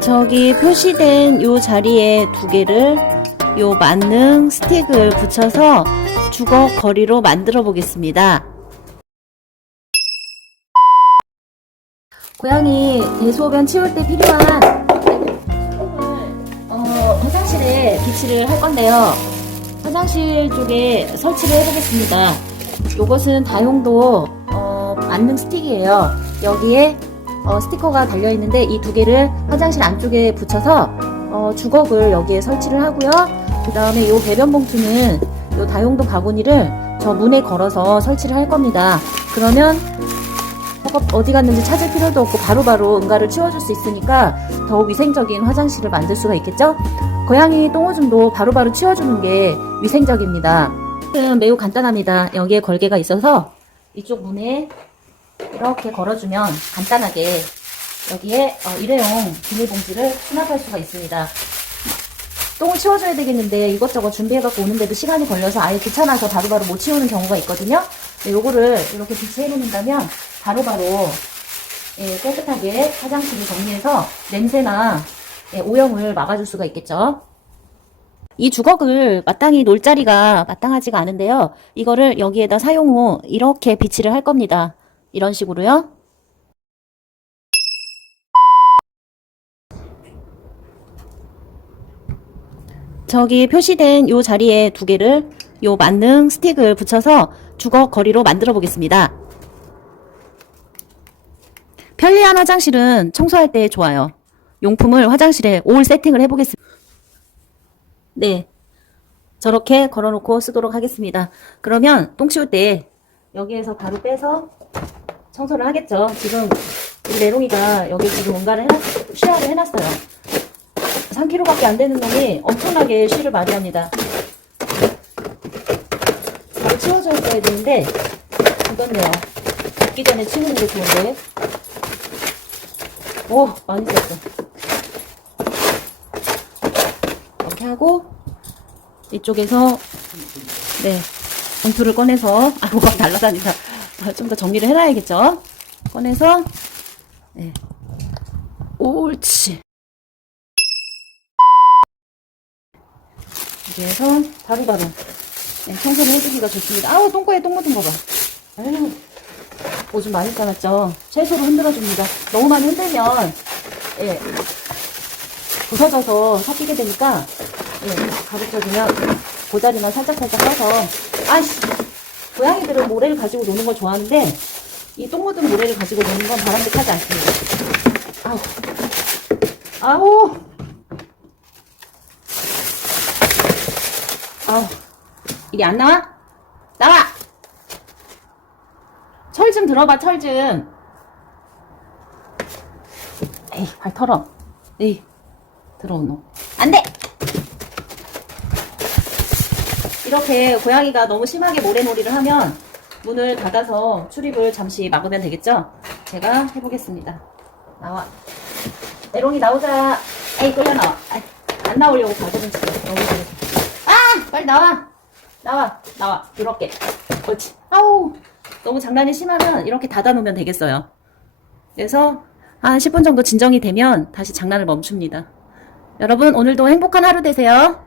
저기 표시된 요 자리에 두 개를 요 만능 스틱을 붙여서 주걱 거리로 만들어 보겠습니다. 고양이 대소변 치울 때 필요한 어, 화장실에 비치를 할 건데요. 화장실 쪽에 설치를 해보겠습니다. 요것은 다용도 어, 만능 스틱이에요. 여기에 어, 스티커가 달려 있는데 이 두 개를 화장실 안쪽에 붙여서 어, 주걱을 여기에 설치를 하고요. 그 다음에 요 배변 봉투는 요 다용도 바구니를 저 문에 걸어서 설치를 할 겁니다. 그러면 어디 갔는지 찾을 필요도 없고 바로바로 응가를 치워줄 수 있으니까 더욱 위생적인 화장실을 만들 수가 있겠죠? 고양이 똥오줌도 바로바로 치워주는 게 위생적입니다. 은 매우 간단합니다. 여기에 걸개가 있어서 이쪽 문에 이렇게 걸어주면 간단하게 여기에 어, 일회용 비닐봉지를 수납할 수가 있습니다. 똥을 치워줘야 되겠는데 이것저것 준비해갖고 오는데도 시간이 걸려서 아예 귀찮아서 바로바로 못 치우는 경우가 있거든요. 네, 요거를 이렇게 비치해 놓는다면 바로바로 예, 깨끗하게 화장실을 정리해서 냄새나 예, 오염을 막아줄 수가 있겠죠. 이 주걱을 마땅히 놓을 자리가 마땅하지가 않은데요. 이거를 여기에다 사용 후 이렇게 비치를 할 겁니다. 이런 식으로요. 저기 표시된 요 자리에 두 개를 요 만능 스틱을 붙여서 주걱 거리로 만들어 보겠습니다. 편리한 화장실은 청소할 때 좋아요. 용품을 화장실에 올 세팅을 해보겠습니다. 네. 저렇게 걸어놓고 쓰도록 하겠습니다. 그러면 똥 치울 때 여기에서 바로 빼서 청소를 하겠죠. 지금 우리 메롱이가 여기 지금 뭔가를 해놨, 쉬어를 해놨어요. 3kg밖에 안 되는 놈이 엄청나게 쉬를 많이 합니다. 바로 치워줘야 되는데 이건데요. 걷기 전에 치우는 게 좋은데. 오 많이 썼어. 이렇게 하고 이쪽에서 네 봉투를 꺼내서 아 뭐가 날라다닌다. 좀 더 정리를 해놔야겠죠. 꺼내서 네 옳지. 여기에서 바로바로 네, 청소를 해주기가 좋습니다. 아우 똥꼬에 똥 묻은 거 봐. 아유 오줌 많이 싸놨죠. 최소로 흔들어줍니다. 너무 많이 흔들면 예, 부서져서 섞이게 되니까 예, 가르쳐주면 고자리만 살짝살짝 떠서 아이씨 고양이들은 모래를 가지고 노는 걸 좋아하는데 이 똥 묻은 모래를 가지고 노는 건 바람직하지 않습니다. 아우 아우 아우 이리 안 나와? 나와! 철 좀 들어봐 철 좀. 에이 발 털어. 에이 들어온 놈. 안 돼! 이렇게 고양이가 너무 심하게 모래놀이를 하면 문을 닫아서 출입을 잠시 막으면 되겠죠? 제가 해보겠습니다. 나와. 에롱이 나오자. 에이 끌려 나와. 아이, 안 나오려고 가거든 지금. 너무 그래. 아! 빨리 나와! 나와! 나와! 그렇게. 그렇지. 아우! 너무 장난이 심하면 이렇게 닫아놓으면 되겠어요. 그래서 한 10분 정도 진정이 되면 다시 장난을 멈춥니다. 여러분 오늘도 행복한 하루 되세요.